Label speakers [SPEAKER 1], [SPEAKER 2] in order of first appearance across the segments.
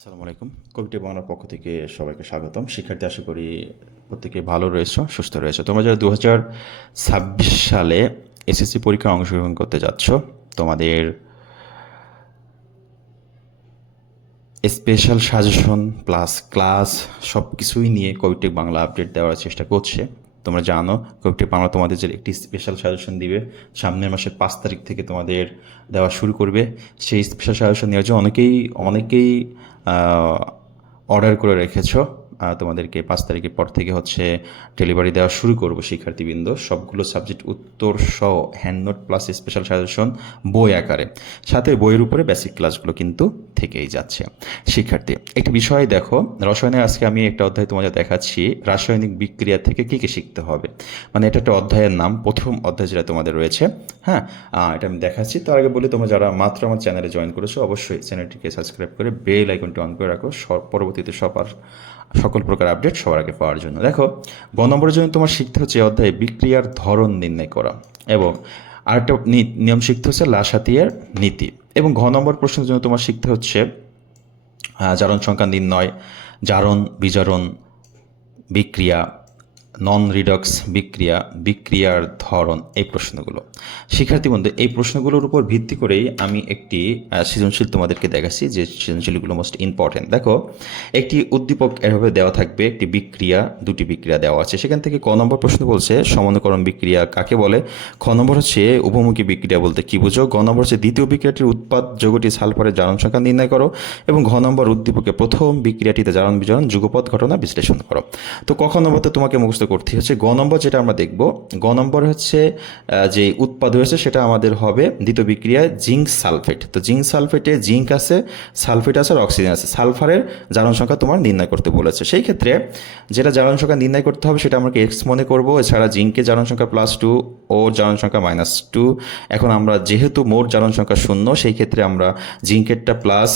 [SPEAKER 1] আসসালামু আলাইকুম। কবিটি বাংলার পক্ষ থেকে সবাইকে স্বাগতম। শিক্ষার্থী, আশা করি প্রত্যেকে ভালো রয়েছে, সুস্থ রয়েছে। তোমরা যারা দু হাজার ছাব্বিশ সালে এসএসসি পরীক্ষায় অংশগ্রহণ করতে যাচ্ছ, তোমাদের স্পেশাল সাজেশন প্লাস ক্লাস সব কিছুই নিয়ে কবিটেক বাংলা আপডেট দেওয়ার চেষ্টা করছে। তোমরা জানো কবিটেক বাংলা তোমাদের যে একটি স্পেশাল সাজেশন দিবে। সামনের মাসের পাঁচ তারিখ থেকে তোমাদের দেওয়া শুরু করবে। সেই স্পেশাল সাজেশন নেওয়ার জন্য অনেকেই অনেকেই অর্ডার করে রেখেছো। তোমাদেরকে পাঁচ তারিখের পর থেকে হচ্ছে ডেলিভারি দেওয়া শুরু করব, শিক্ষার্থীবৃন্দ। সবগুলো সাবজেক্ট উত্তর সহ hand note plus special suggestion বই আকারে। সাথে বইয়ের উপরে বেসিক ক্লাসগুলো কিন্তু থেকেই যাচ্ছে। শিক্ষার্থী, একটি বিষয় দেখো রসায়নে আজকে আমি একটা অধ্যায় তোমাদের দেখাচ্ছি, রাসায়নিক বিক্রিয়া থেকে কী কী শিখতে হবে। মানে এটা একটা অধ্যায়ের নাম, প্রথম অধ্যায় যেটা তোমাদের রয়েছে। হ্যাঁ এটা আমি দেখাচ্ছি। তার আগে বলি, তোমরা যারা মাত্র আমার চ্যানেলে জয়েন করেছ, অবশ্যই চ্যানেলটিকে সাবস্ক্রাইব করে বেল আইকনটি অন করে রাখো। পরবর্তীতে সবার সকল প্রকার আপডেট সবার আগে পাওয়ার জন্য। দেখো গ নম্বরের জন্য তোমার শিখতে হচ্ছে অধ্যায়ে বিক্রিয়ার ধরন নির্ণয় করা এবং আরেকটা নিয়ম শিখতে হচ্ছে লাসাতিয়ার নীতি এবং ঘ নম্বর প্রশ্নের জন্য তোমার শিখতে হচ্ছে জারণ সংখ্যা নির্ণয়, জারণ, বিজারণ, বিক্রিয়া নন রিডক্স বিক্রিয়া, বিক্রিয়ার ধরন এই প্রশ্নগুলো। শিক্ষার্থী বন্ধু, এই প্রশ্নগুলোর উপর ভিত্তি করেই আমি একটি সৃজনশীল তোমাদেরকে দেখাচ্ছি যে সৃজনশীলগুলো মোস্ট ইম্পর্টেন্ট দেখো, একটি উদ্দীপক এভাবে দেওয়া থাকবে, একটি বিক্রিয়া, দুটি বিক্রিয়া দেওয়া আছে। সেখান থেকে ক নম্বর প্রশ্ন বলছে, সমানুকরণ বিক্রিয়া কাকে বলে? খ নম্বর হচ্ছে, উপমুখী বিক্রিয়া বলতে কি বুঝো? গ নম্বর হচ্ছে, দ্বিতীয় বিক্রিয়াটির উৎপাদ যোগটি সালফারের জারণ সংখ্যা নির্ণয় করো এবং ঘ নম্বর উদ্দীপকে প্রথম বিক্রিয়াটিতে জারণ বিজারণ যুগপথ ঘটনা বিশ্লেষণ করো। তো ক নম্বরতে তোমাকে মুখস্থ করতে হচ্ছে। গ নম্বর যেটা আমরা দেখব, গ নম্বর হচ্ছে যে উৎপাদ হয়েছে সেটা আমাদের হবে দ্বিতীয় বিক্রিয়ায় জিঙ্ক সালফেট। তো জিঙ্ক সালফেটে জিঙ্ক আছে, সালফেট আছে আর অক্সিজেন আছে। সালফারের জারণ সংখ্যা তোমার নির্ণয় করতে বলেছে। সেই ক্ষেত্রে যেটা জারণ সংখ্যা নির্ণয় করতে হবে সেটা আমরা এক্স মনে করব। এছাড়া জিঙ্কের জারণ সংখ্যা প্লাস টু ও জারণ সংখ্যা মাইনাস টু এখন আমরা যেহেতু মোট জারণ সংখ্যা শূন্য, সেই ক্ষেত্রে আমরা জিঙ্কেরটা প্লাস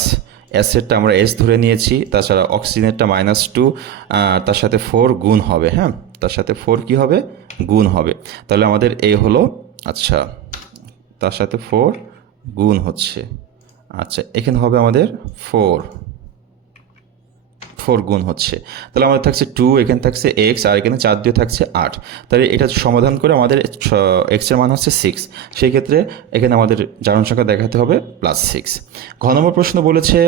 [SPEAKER 1] অ্যাসেটটা আমরা এস ধরে নিয়েছি। তাছাড়া অক্সিজেনেরটা মাইনাস টু তার সাথে ফোর গুণ হবে হ্যাঁ? তার সাথে ফোর কি হবে? গুণ হবে। তাহলে আমাদের এ হলো আচ্ছা তার সাথে ফোর গুণ হচ্ছে। আচ্ছা এখানে হবে আমাদের ফোর ফোর গুণ হচ্ছে। তাহলে আমাদের থাকছে টু এখানে থাকছে এক্স আর এখানে চার দিয়ে থাকছে আট। তাহলে এটা সমাধান করে আমাদের এক্সের মান হচ্ছে সিক্স। সেই ক্ষেত্রে এখানে আমাদের জারণ সংখ্যা দেখাতে হবে প্লাস সিক্স। ঘ নম্বর প্রশ্ন বলেছে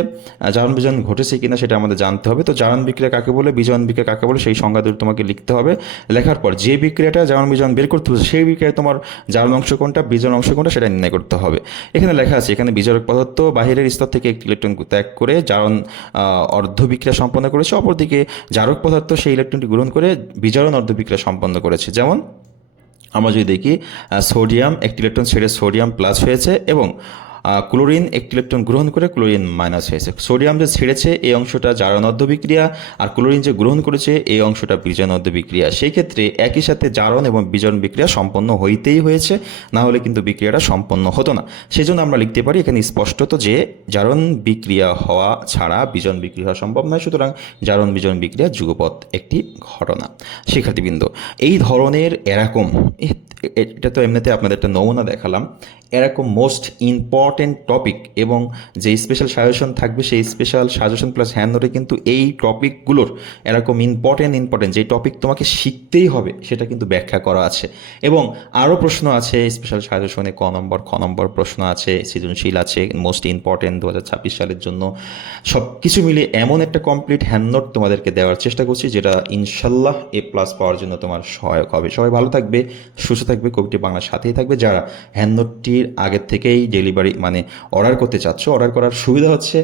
[SPEAKER 1] জারণ বিজন ঘটেছে কিনা সেটা আমাদের জানতে হবে। তো জারণ বিক্রিয়া কাকে বলে বিজন বিক্রিয়া কাকে বলে সেই সংজ্ঞা দুটো তোমাকে লিখতে হবে। লেখার পর যে বিক্রিয়াটা জারণ বিজন বের করতে হবে সেই বিক্রিয়ায় তোমার জারণ অংশ কোনটা বিজন অংশ কোনটা সেটা নির্ণয় করতে হবে। এখানে লেখা আছে এখানে বিজারক পদার্থ বাহিরের স্তর থেকে একটি ইলেকট্রন ত্যাগ করে জারণ আহ, অর্ধ বিক্রিয়া সম্পন্ন করেছে, অপরদিকে জারক পদার্থ সেই ইলেকট্রনটি গ্রহণ করে বিজারণ অর্ধ বিক্রিয়া সম্পন্ন করেছে। যেমন, আমরা যদি দেখি সোডিয়াম, একটি ইলেকট্রন ছেড়ে সোডিয়াম প্লাস হয়েছে এবং ক্লোরিন একটি ইলেকট্রন গ্রহণ করে ক্লোরিন মাইনাস হয়েছে। সোডিয়াম যে ছেড়েছে, এই অংশটা জারণাদ্য বিক্রিয়া আর ক্লোরিন যে গ্রহণ করেছে, এই অংশটা বিজারণাদ্য বিক্রিয়া সেই ক্ষেত্রে একই সাথে জারণ এবং বিজারণ বিক্রিয়া সম্পন্ন হইতেই হয়েছে, না হলে কিন্তু বিক্রিয়াটা সম্পন্ন হতো না। সেই জন্য আমরা লিখতে পারি এখানে স্পষ্টত যে জারণ বিক্রিয়া হওয়া ছাড়া বিজন বিক্রিয়া হওয়া সম্ভব নয়, সুতরাং জারণ বিজন বিক্রিয়া যুগপথ একটি ঘটনা। শিক্ষার্থীবৃন্দ, এই ধরনের এরকম এটা তো এমনিতে আপনাদের একটা নমুনা দেখালাম। এরকম মোস্ট ইম্পর্টেন্ট টপিক এবং যে স্পেশাল সাজেশন থাকবে, সেই স্পেশাল সাজেশন প্লাস হ্যান্ড নোটে কিন্তু এই টপিকগুলোর এরকম ইম্পর্টেন্ট ইম্পর্টেন্ট যে টপিক তোমাকে শিখতেই হবে, সেটা কিন্তু ব্যাখ্যা করা আছে। এবং আরও প্রশ্ন আছে স্পেশাল সাজেশনে ক নম্বর, খ নম্বর প্রশ্ন আছে, সৃজনশীল আছে মোস্ট ইম্পর্টেন্ট দু হাজার ছাব্বিশ সালের জন্য। সব কিছু মিলে এমন একটা কমপ্লিট হ্যান্ড নোট তোমাদেরকে দেওয়ার চেষ্টা করছি, যেটা ইনশাল্লাহ এ প্লাস পাওয়ার জন্য তোমার সহায়ক হবে। সবাই ভালো থাকবে, সুস্থ থাকবে। কবিটি বাংলার সাথেই থাকবে। যারা হ্যান্ডনোটটির আগের থেকেই ডেলিভারি মানে অর্ডার করতে চাচ্ছ অর্ডার করার সুবিধা হচ্ছে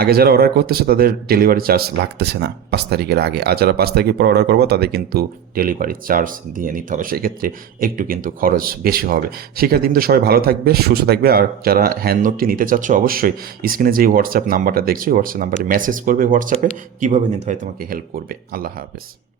[SPEAKER 1] আগে যারা অর্ডার করতেছে তাদের ডেলিভারি চার্জ লাগতেছে না পাঁচ তারিখের আগে। আর যারা পাঁচ তারিখের পর অর্ডার করব, তাদের কিন্তু ডেলিভারি চার্জ দিয়ে নিতে হবে। সেক্ষেত্রে একটু কিন্তু খরচ বেশি হবে। সেক্ষেত্রে কিন্তু সবাই ভালো থাকবে, সুস্থ থাকবে। আর যারা হ্যান্ডনোটটি নিতে চাচ্ছ, অবশ্যই স্ক্রিনে যে হোয়াটসঅ্যাপ নাম্বারটা দেখছ হোয়াটসঅ্যাপ নাম্বারে মেসেজ করবে হোয়াটসঅ্যাপে কীভাবে নিতে হয়, তোমাকে হেল্প করবে। আল্লাহ হাফেজ।